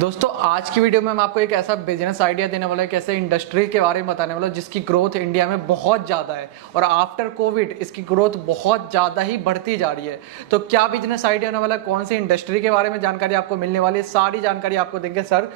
दोस्तों आज की वीडियो में मैं आपको एक ऐसा बिजनेस आइडिया देने वाला हूं, एक ऐसे इंडस्ट्री के बारे में बताने वाला हूं जिसकी ग्रोथ इंडिया में बहुत ज़्यादा है और आफ्टर कोविड इसकी ग्रोथ बहुत ज़्यादा ही बढ़ती जा रही है। तो क्या बिजनेस आइडिया होने वाला है, कौन सी इंडस्ट्री के बारे में जानकारी आपको मिलने वाली है, सारी जानकारी आपको देंगे sir.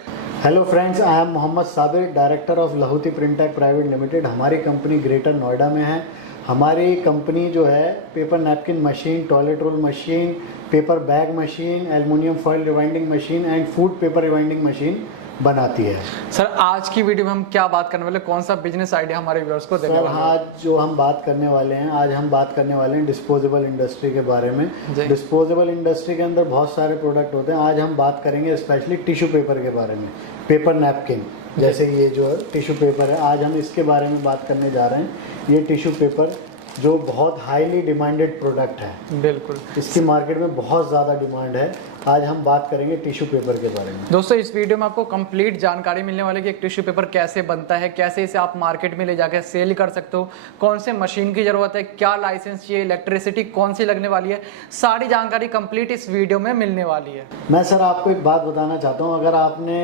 Hello friends, I am Mohammad Sabir, director of Lahuti printech private limited. हमारी कंपनी ग्रेटर नोएडा में है। हमारी कंपनी जो है paper napkin machine, toilet roll machine, paper bag machine, aluminium foil rewinding machine and food paper rewinding machine बनाती है। Sir आज की वीडियो में हम क्या बात करने वाले, कौन सा बिजनेस आइडिया हमारे व्यूअर्स को देने वाले हैं? आज जो हम बात करने वाले हैं, आज हम बात करने वाले हैं डिस्पोजेबल इंडस्ट्री के बारे में। डिस्पोजेबल इंडस्ट्री के अंदर बहुत सारे प्रोडक्ट होते हैं। आज हम बात करेंगे स्पेशली टिश्यू पेपर के बारे में। पेपर नैपकिन, जैसे ये जो टिश्यू पेपर है, आज हम इसके बारे में बात करने जा रहे हैं। ये टिश्यू पेपर जो बहुत हाईली डिमांडेड प्रोडक्ट है, बिल्कुल इसकी मार्केट में बहुत ज़्यादा डिमांड है। आज हम बात करेंगे टिश्यू पेपर के बारे में। दोस्तों इस वीडियो में आपको कंप्लीट जानकारी मिलने वाली है कि एक टिश्यू पेपर कैसे बनता है, कैसे इसे आप मार्केट में ले जाकर सेल कर सकते हो, कौन से मशीन की ज़रूरत है, क्या लाइसेंस चाहिए, इलेक्ट्रिसिटी कौन सी लगने वाली है, सारी जानकारी कंप्लीट इस वीडियो में मिलने वाली है। मैं सर आपको एक बात बताना चाहता हूँ, अगर आपने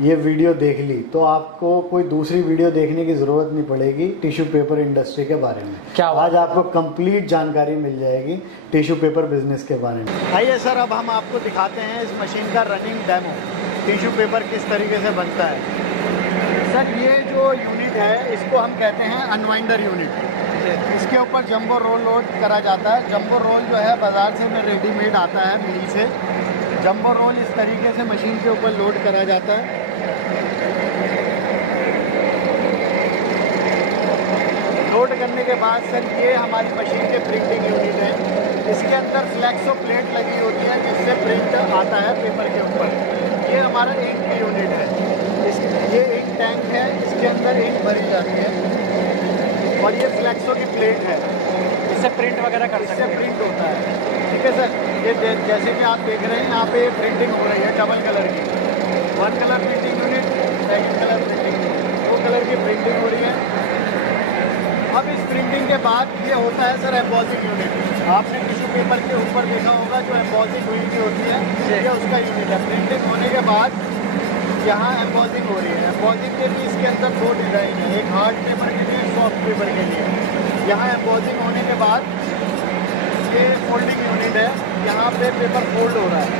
ये वीडियो देख ली तो आपको कोई दूसरी वीडियो देखने की ज़रूरत नहीं पड़ेगी टिश्यू पेपर इंडस्ट्री के बारे में। क्या आज आपको कंप्लीट जानकारी मिल जाएगी टिश्यू पेपर बिजनेस के बारे में। आइए सर, अब हम आपको दिखाते हैं इस मशीन का रनिंग डेमो, टिश्यू पेपर किस तरीके से बनता है। सर ये जो यूनिट है इसको हम कहते हैं अनवाइंडर यूनिट। इसके ऊपर जंबो रोल लोड करा जाता है। जंबो रोल जो है बाज़ार से में रेडीमेड आता है मिल से। जंबो रोल इस तरीके से मशीन के ऊपर लोड करा जाता है। लोड करने के बाद सर ये हमारी मशीन के प्रिंटिंग यूनिट है। इसके अंदर फ्लैक्सो प्लेट लगी होती है जिससे प्रिंट आता है पेपर के ऊपर। ये हमारा इंक की यूनिट है। ये इंक टैंक है, इसके अंदर इंक भरी जाती है और ये फ्लैक्सो की प्लेट है, इससे प्रिंट वगैरह कर सकते हैं। इससे प्रिंट होता है। ठीक है सर, ये जैसे कि आप देख रहे हैं यहाँ पे प्रिंटिंग हो रही है डबल कलर की। One colour printing unit, second colour printing unit, दो कलर की प्रिंटिंग हो रही है। अब इस प्रिंटिंग के बाद ये होता है सर एम्बॉसिंग यूनिट। आपने टिश्यू पेपर के ऊपर देखा होगा जो एम्बॉसिंग हुई की होती है, ये उसका यूनिट है। प्रिंटिंग होने के बाद यहाँ एम्बॉसिंग हो रही है। एम्बॉसिंग के लिए इसके अंदर दो डिज़ाइन है, एक हार्ड पेपर के लिए, सॉफ्ट पेपर के लिए। यहाँ एम्बॉसिंग होने के बाद ये फोल्डिंग यूनिट है, यहाँ पे पेपर फोल्ड हो रहा है।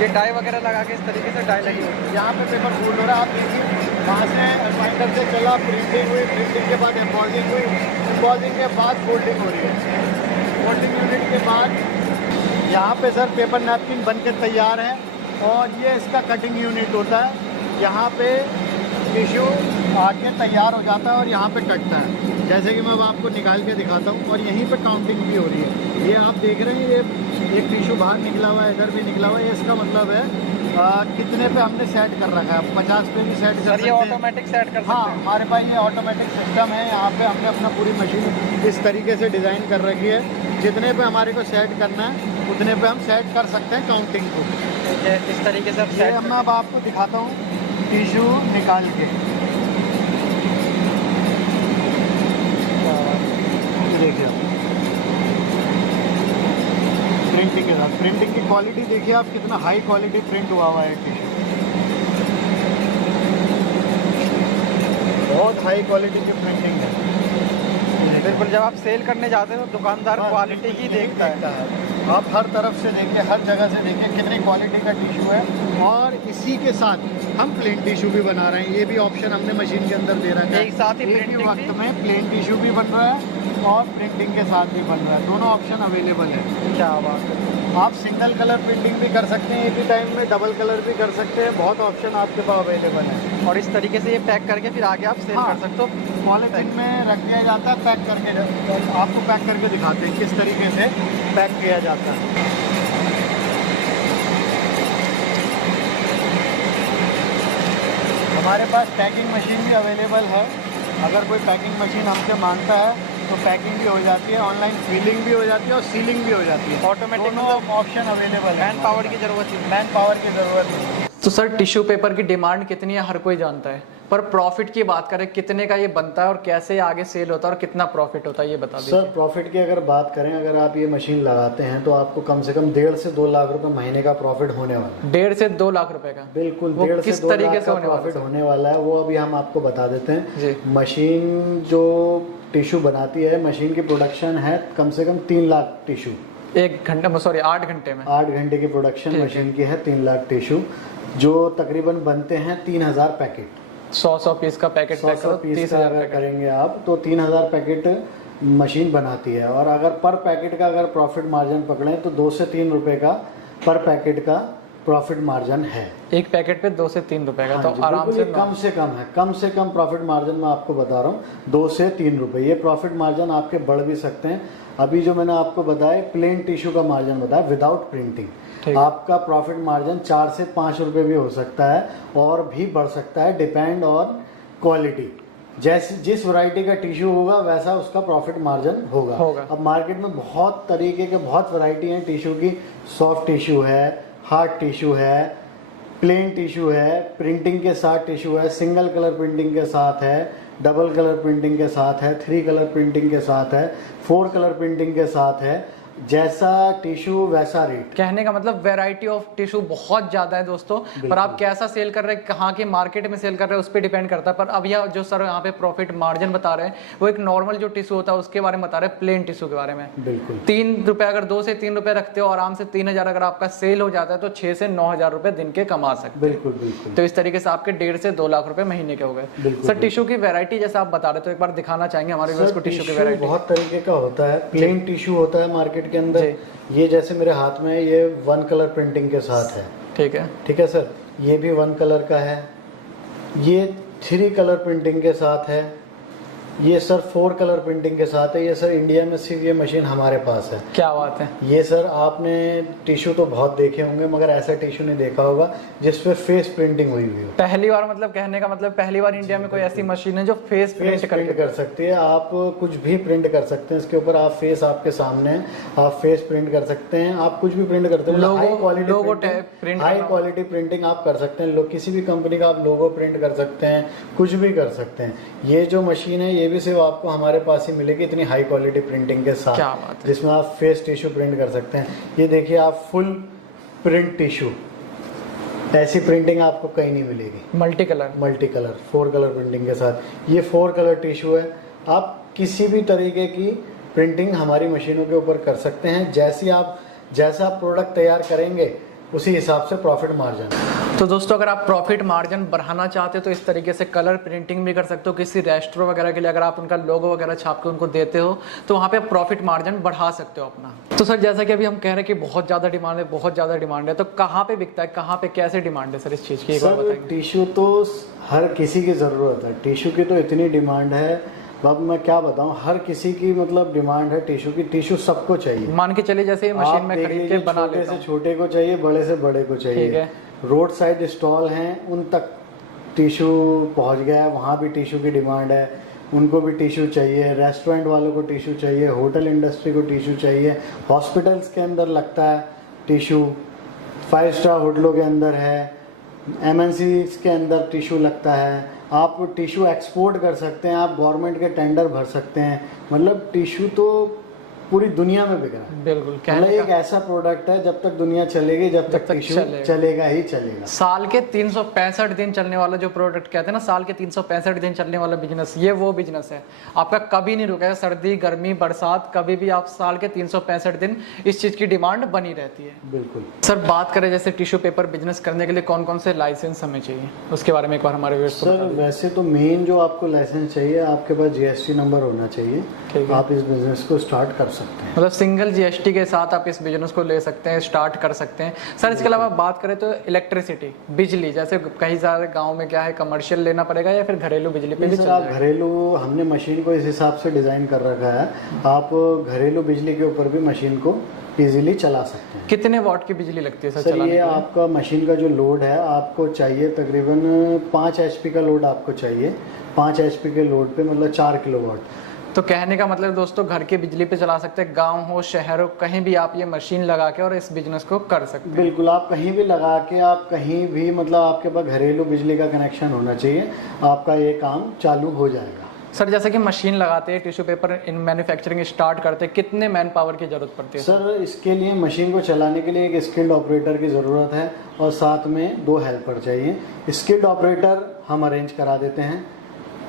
ये डाई वगैरह लगा के इस तरीके से डाई लगी होती है। यहाँ पे पेपर फोल्ड हो रहा है। आप देखिए वहाँ से अनवाइंडर से चला, प्रिंटिंग हुई, प्रिंटिंग के बाद एम्बॉसिंग हुई, एम्बॉसिंग के बाद फोल्डिंग हो रही है। फोल्डिंग यूनिट के बाद यहाँ पे सर पेपर नैपकिन बन के तैयार है और ये इसका कटिंग यूनिट होता है। यहाँ पे टिश्यू आके तैयार हो जाता है और यहाँ पे कटता है। जैसे कि मैं अब आपको निकाल के दिखाता हूँ और यहीं पे काउंटिंग भी हो रही है। ये आप देख रहे हैं, ये एक टिश्यू बाहर निकला हुआ है, इधर भी निकला हुआ है। ये इसका मतलब है कितने पे हमने सेट कर रखा है। 50 पे भी सेट कर सकते हैं। ये ऑटोमेटिक सेट कर सकते हैं। हाँ, हमारे पास ये ऑटोमेटिक सिस्टम है। यहाँ पे हमने अपना पूरी मशीन इस तरीके से डिज़ाइन कर रखी है। जितने पे हमारे को सेट करना है उतने पे हम सेट कर सकते हैं काउंटिंग को। इस तरीके से मैं अब आपको दिखाता हूँ टिश्यू निकाल के। देखिए प्रिंटिंग के साथ, प्रिंटिंग की क्वालिटी देखिए आप, कितना हाई क्वालिटी प्रिंट हुआ है टिश्यू। बहुत हाई क्वालिटी की प्रिंटिंग है। बिल्कुल, जब आप सेल करने जाते हैं तो दुकानदार क्वालिटी ही देखता है। आप हर तरफ से देखिए, हर जगह से देखिए कितनी क्वालिटी का टिश्यू है। और इसी के साथ हम प्लेन टिश्यू भी बना रहे हैं। ये भी ऑप्शन हमने मशीन के अंदर दे रखा है। एक साथ ही एक ही वक्त में प्लेन टिश्यू भी बन रहा है और प्रिंटिंग के साथ भी बन रहा है। दोनों ऑप्शन अवेलेबल है। क्या बात है। आप सिंगल कलर प्रिंटिंग भी कर सकते हैं एक ही टाइम में, डबल कलर भी कर सकते हैं। बहुत ऑप्शन आपके पास अवेलेबल है। और इस तरीके से ये पैक करके फिर आगे आप सेल कर सकते हो। पॉलीथिन में रख दिया जाता है, पैक करके आपको पैक करके दिखाते हैं किस तरीके से पैक किया जाता है। हमारे पास पैकिंग मशीन भी अवेलेबल है। अगर कोई पैकिंग मशीन हमसे मांगता है तो पैकिंग भी हो जाती है, ऑनलाइन फीलिंग भी हो जाती है और सीलिंग भी हो जाती है। ऑटोमेटिक दोनों ऑप्शन अवेलेबल है। मैन पावर की ज़रूरत है। मैन पावर की ज़रूरत है। तो सर टिश्यू पेपर की डिमांड कितनी है हर कोई जानता है। पर प्रॉफिट की बात करें कितने का ये बनता है और कैसे आगे सेल होता है और कितना प्रॉफिट होता है ये बता दीजिए। सर प्रॉफिट की अगर बात करें, अगर आप ये मशीन लगाते हैं तो आपको कम से कम 1.5 से 2 लाख रुपए महीने का प्रॉफिट होने वाला है। 1.5 से 2 लाख रुपए का? बिल्कुल, वो 1.5 किस से 2 तरीके लाख से का प्रॉफिट होने वाला है, वो अभी हम आपको बता देते हैं। जी। मशीन जो टिश्यू बनाती है, मशीन की प्रोडक्शन है कम से कम 3 लाख टिश्यू 1 घंटे में, सॉरी 8 घंटे में। 8 घंटे की प्रोडक्शन मशीन की है, 3 लाख टिश्यू जो तकरीबन बनते हैं 3000 पैकेट। 100 पीस का पैकेट पैक करो, 30,000 पैकेट करेंगे आप तो 3000 पैकेट मशीन बनाती है। और अगर पर पैकेट का अगर प्रॉफिट मार्जिन पकड़ें तो 2 से 3 रुपए का पर पैकेट का प्रॉफिट मार्जिन है। एक पैकेट पे 2 से 3 रुपए का। हाँ तो जी, आराम से कम से कम है, कम से कम प्रॉफिट मार्जिन मैं आपको बता रहा हूँ 2 से 3 रुपए। ये प्रॉफिट मार्जिन आपके बढ़ भी सकते हैं। अभी जो मैंने आपको बताया प्लेन टिश्यू का मार्जिन बताया विदाउट प्रिंटिंग, आपका प्रॉफिट मार्जिन 4 से 5 रुपए भी हो सकता है और भी बढ़ सकता है, डिपेंड ऑन क्वालिटी। जैसे जिस वैरायटी का टिश्यू होगा वैसा उसका प्रॉफिट मार्जिन होगा। अब मार्केट में बहुत तरीके के बहुत वैरायटी है टिश्यू की। सॉफ्ट टिश्यू है, हार्ड टिश्यू है, प्लेन टिश्यू है, प्रिंटिंग के साथ टिश्यू है, सिंगल कलर प्रिंटिंग के साथ है, डबल कलर प्रिंटिंग के साथ है, 3 कलर प्रिंटिंग के साथ है, 4 कलर प्रिंटिंग के साथ है। जैसा टिश्यू वैसा रेट। कहने का मतलब वैरायटी ऑफ टिश्यू बहुत ज्यादा है दोस्तों, पर आप कैसा सेल कर रहे हैं, कहाँ के मार्केट में सेल कर रहे हैं उस पर डिपेंड करता है। पर अब यह जो सर यहाँ पे प्रॉफिट मार्जिन बता रहे हैं वो एक नॉर्मल जो टिश्यू होता है उसके बारे में बता रहे हैं, प्लेन टिश्यू के बारे में। बिल्कुल 3 रुपए, अगर 2 से 3 रुपए रखते हो आराम से 3000 अगर आपका सेल हो जाता है तो 6 से 9000 रुपए दिन के कमा सकते हैं। बिल्कुल बिल्कुल। तो इस तरीके से आपके 1.5 से 2 लाख रुपए महीने के हो गए। सर टिश्यू की वैरायटी जैसा आप बता रहे तो एक बार दिखाना चाहेंगे हमारे व्यूअर्स को टिश्यू की वैरायटी? बहुत तरीके का होता है। प्लेन टिश्यू होता है मार्केट के अंदर, ये जैसे मेरे हाथ में ये 1 कलर प्रिंटिंग के साथ है। ठीक है सर, ये भी 1 कलर का है, ये 3 कलर प्रिंटिंग के साथ है, ये सर 4 कलर प्रिंटिंग के साथ है। ये सर इंडिया में सिर्फ ये मशीन हमारे पास है। क्या बात है। ये सर आपने टिश्यू तो बहुत देखे होंगे मगर ऐसा टिश्यू नहीं देखा होगा जिसपे फेस प्रिंटिंग हुई हुई हो। पहली बार, मतलब कहने का मतलब पहली बार इंडिया में कोई ऐसी मशीन है जो फेस प्रिंट कर सकती है। आप कुछ भी प्रिंट कर सकते हैं इसके ऊपर। आप फेस आपके सामने है, आप फेस प्रिंट कर सकते हैं, आप कुछ भी प्रिंट करते हैं। हाई क्वालिटी प्रिंटिंग आप कर सकते हैं। किसी भी कंपनी का आप लोगो प्रिंट कर सकते हैं, कुछ भी कर सकते हैं। ये जो मशीन है ये भी सिर्फ आपको हमारे पास ही मिलेगी इतनी हाई क्वालिटी प्रिंटिंग के साथ, जिसमें आप फेस टिश्यू प्रिंट कर सकते हैं। ये देखिए आप फुल प्रिंट टिश्यू, ऐसी प्रिंटिंग आपको कहीं नहीं मिलेगी। मल्टी कलर 4 कलर प्रिंटिंग के साथ। ये 4 कलर टिश्यू है। आप किसी भी तरीके की प्रिंटिंग हमारी मशीनों के ऊपर कर सकते हैं। जैसा प्रोडक्ट तैयार करेंगे उसी हिसाब से प्रॉफिट मार्जिन। तो दोस्तों अगर आप प्रॉफिट मार्जिन बढ़ाना चाहते हो तो इस तरीके से कलर प्रिंटिंग भी कर सकते हो। किसी रेस्टोरेंट वगैरह के लिए अगर आप उनका लोगो वगैरह छाप के उनको देते हो तो वहाँ पे प्रॉफिट मार्जिन बढ़ा सकते हो अपना। तो सर जैसा कि अभी हम कह रहे हैं कि बहुत ज़्यादा डिमांड है, तो कहाँ पे बिकता है, कहाँ पे कैसे डिमांड है सर इस चीज़ की, एक बार बताएंगे? टिश्यू तो हर किसी की ज़रूरत है। टिश्यू की तो इतनी डिमांड है, अब मैं क्या बताऊं, हर किसी की मतलब डिमांड है टिश्यू की। टिश्यू सबको चाहिए। मान के चलिए जैसे मशीन में खरीद के बना लेते हैं, छोटे से छोटे को चाहिए, बड़े से बड़े को चाहिए। रोड साइड स्टॉल हैं उन तक टिश्यू पहुंच गया है, वहाँ भी टिश्यू की डिमांड है, उनको भी टिश्यू चाहिए। रेस्टोरेंट वालों को टिश्यू चाहिए, होटल इंडस्ट्री को टिश्यू चाहिए, हॉस्पिटल्स के अंदर लगता है टिश्यू, 5 स्टार होटलों के अंदर है, MNCs के अंदर टिश्यू लगता है। आप टिश्यू एक्सपोर्ट कर सकते हैं, आप गवर्नमेंट के टेंडर भर सकते हैं। मतलब टिश्यू तो पूरी दुनिया में बिक रहा है। बिल्कुल, मतलब एक ऐसा प्रोडक्ट है जब तक दुनिया चलेगी, जब तक टिश्यू चलेगा ही चलेगा। साल के 365 दिन चलने वाला जो प्रोडक्ट कहते हैं ना, साल के 365 दिन चलने वाला बिजनेस, ये वो बिजनेस है। आपका कभी नहीं रुकेगा, सर्दी गर्मी बरसात कभी भी, आप साल के 365 दिन इस चीज की डिमांड बनी रहती है। बिल्कुल सर बात करें जैसे टिश्यू पेपर बिजनेस करने के लिए कौन कौन से लाइसेंस हमें चाहिए, उसके बारे में एक बार हमारे व्यूअर्स को बता दीजिए। वैसे तो मेन जो आपको लाइसेंस चाहिए, आपके पास GST नंबर होना चाहिए, आप इस बिजनेस को स्टार्ट कर सकते हैं। मतलब सिंगल GST के साथ आप इस बिजनेस को ले सकते हैं, स्टार्ट कर सकते हैं। सर इसके अलावा बात करें तो इलेक्ट्रिसिटी, बिजली, जैसे कई सारे गांव में क्या है, कमर्शियल लेना पड़ेगा या फिर घरेलू बिजली पे भी चल जाएगा? घरेलू, हमने मशीन को इस हिसाब से डिजाइन कर रखा है, आप घरेलू बिजली के ऊपर भी मशीन को इजीली चला सकते हैं। कितने वाट की बिजली लगती है सर चलाने ये आपका मशीन का जो लोड है आपको चाहिए तकरीबन 5 HP का लोड आपको चाहिए। 5 HP के लोड पे मतलब 4 किलोवाट। तो कहने का मतलब दोस्तों, घर की बिजली पे चला सकते हैं, गांव हो शहर हो कहीं भी आप ये मशीन लगा के और इस बिजनेस को कर सकते हैं। बिल्कुल, आप कहीं भी लगा के, आप कहीं भी, मतलब आपके पास घरेलू बिजली का कनेक्शन होना चाहिए, आपका ये काम चालू हो जाएगा। सर जैसे कि मशीन लगाते हैं, tissue paper in manufacturing start करते हैं, कितने मैन पावर की जरूरत पड़ती है? सर इसके लिए, मशीन को चलाने के लिए एक स्किल्ड ऑपरेटर की ज़रूरत है और साथ में 2 हेल्पर चाहिए। स्किल्ड ऑपरेटर हम अरेंज करा देते हैं,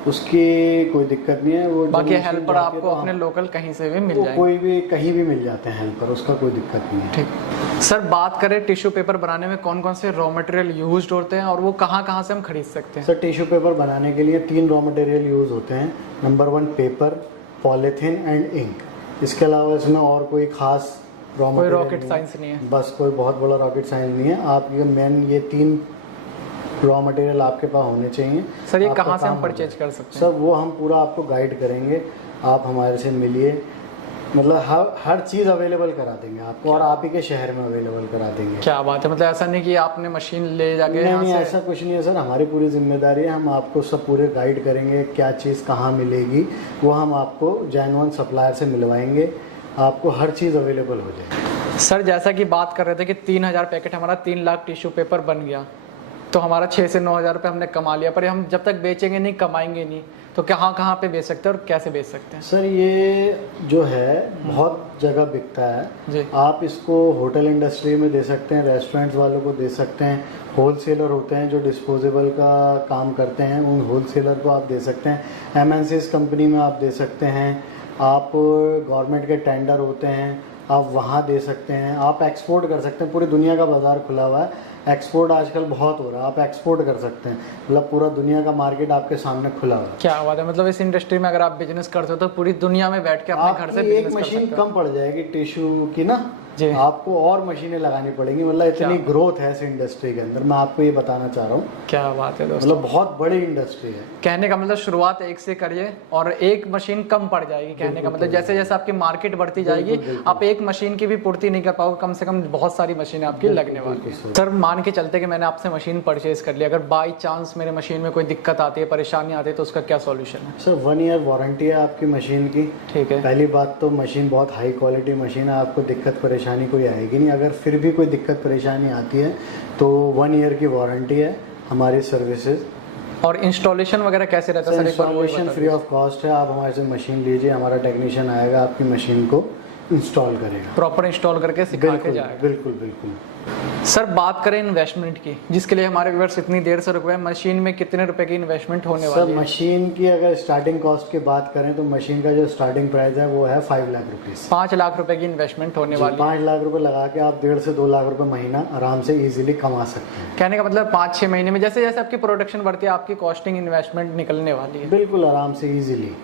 उसकी कोई दिक्कत नहीं है। वो बाकी हेल्पर आपको अपने लोकल कहीं से भी मिल जाएंगे? कोई भी कहीं भी मिल जाते हैं हेल्पर, उसका कोई दिक्कत नहीं है। ठीक। सर बात करें टिश्यू पेपर बनाने में कौन कौन से रॉ मटेरियल यूज्ड होते हैं और वो कहाँ से हम खरीद सकते हैं? सर टिश्यू पेपर बनाने के लिए 3 रॉ मटेरियल यूज़ होते हैं। Number 1 paper, polythene and ink. इसके अलावा इसमें और कोई खास रॉ मटेरियल, कोई रॉकेट साइंस नहीं है? बस कोई बहुत बड़ा रॉकेट साइंस नहीं है। आप ये 3 रॉ मटेरियल आपके पास होने चाहिए। सर ये कहाँ से हम परचेज कर सकते हैं? सर वो हम पूरा आपको गाइड करेंगे, आप हमारे से मिलिए, मतलब हर चीज़ अवेलेबल करा देंगे आपको और आप ही के शहर में अवेलेबल करा देंगे। क्या बात है, मतलब ऐसा नहीं कि आपने मशीन ले जाके नहीं, ऐसा कुछ नहीं है सर, हमारी पूरी जिम्मेदारी है, हम आपको सब पूरे गाइड करेंगे, क्या चीज़ कहाँ मिलेगी वो हम आपको जेन्युइन सप्लायर से मिलवाएंगे, आपको हर चीज़ अवेलेबल हो जाएगी। सर जैसा कि बात कर रहे थे कि 3000 पैकेट हमारा 3 लाख टिश्यू पेपर बन गया, तो हमारा 6 से 9 हज़ार रुपये हमने कमा लिया, पर हम जब तक बेचेंगे नहीं, कमाएंगे नहीं, तो कहाँ पे बेच सकते हैं और कैसे बेच सकते हैं? सर ये जो है बहुत जगह बिकता है जी। आप इसको होटल इंडस्ट्री में दे सकते हैं, रेस्टोरेंट्स वालों को दे सकते हैं, होलसेलर होते हैं जो डिस्पोजेबल का काम करते हैं, उन होलसेलर को आप दे सकते हैं, एमएनसीज कंपनी में आप दे सकते हैं, आप गवर्नमेंट के टेंडर होते हैं आप वहाँ दे सकते हैं, आप एक्सपोर्ट कर सकते हैं, पूरी दुनिया का बाज़ार खुला हुआ है, एक्सपोर्ट आजकल बहुत हो रहा है, आप एक्सपोर्ट कर सकते हैं, मतलब पूरा दुनिया का मार्केट आपके सामने खुला हुआ है। क्या बात है, मतलब इस इंडस्ट्री में अगर आप बिजनेस करते हो तो पूरी दुनिया में बैठ के अपने घर से एक बिजनेस कर मशीन सकते हो। कम पड़ जाएगी टिश्यू की ना जी। आपको और मशीनें लगानी पड़ेंगी, मतलब इतनी ग्रोथ है इस इंडस्ट्री के अंदर, मैं आपको ये बताना चाह रहा हूँ। क्या बात है दोस्तों, मतलब बहुत बड़ी इंडस्ट्री है। कहने का मतलब शुरुआत एक से करिए और एक मशीन कम पड़ जाएगी। कहने का मतलब जैसे जैसे आपकी मार्केट बढ़ती जाएगी आप एक मशीन की भी पूर्ति नहीं कर पाओगे, कम से कम बहुत सारी मशीनें आपकी लगने वाली है। सर मान के चलते कि मैंने आपसे मशीन परचेज कर लिया, अगर बाई चांस मेरे मशीन में कोई दिक्कत आती है, परेशानी आती है, तो उसका क्या सॉल्यूशन है? सर 1 ईयर वारंटी है आपकी मशीन की। ठीक है। पहली बात तो मशीन बहुत हाई क्वालिटी मशीन है, आपको दिक्कत परेशानी कोई आएगी नहीं। अगर फिर भी कोई दिक्कत परेशानी आती है तो 1 ईयर की वारंटी है हमारी सर्विसेज। और इंस्टॉलेशन वगैरह कैसे रहता है sir? Installation free of cost है, आप हमारे से मशीन लीजिए, हमारा टेक्नीशियन आएगा आपकी मशीन को इंस्टॉल करेगा, प्रॉपर इंस्टॉल करके सिखा के जाएगा। बिल्कुल बिल्कुल। सर बात करें इन्वेस्टमेंट की, जिसके लिए हमारे व्यूअर्स इतनी देर से रुके हैं, मशीन में कितने रुपए की इन्वेस्टमेंट होने वाली है? सर मशीन की अगर स्टार्टिंग कॉस्ट की बात करें तो मशीन का जो स्टार्टिंग प्राइस है वो है 5 लाख रुपीज़। 5 लाख रुपए की इन्वेस्टमेंट होने वाली है। 5 लाख रुपए लगा के आप 1.5 से 2 लाख रुपए महीना आराम से इजीली कमा सकते हैं। कहने का मतलब 5-6 महीने में जैसे जैसे आपकी प्रोडक्शन बढ़ती है आपकी कॉस्टिंग इन्वेस्टमेंट निकलने वाली है। बिल्कुल आराम से इजीली।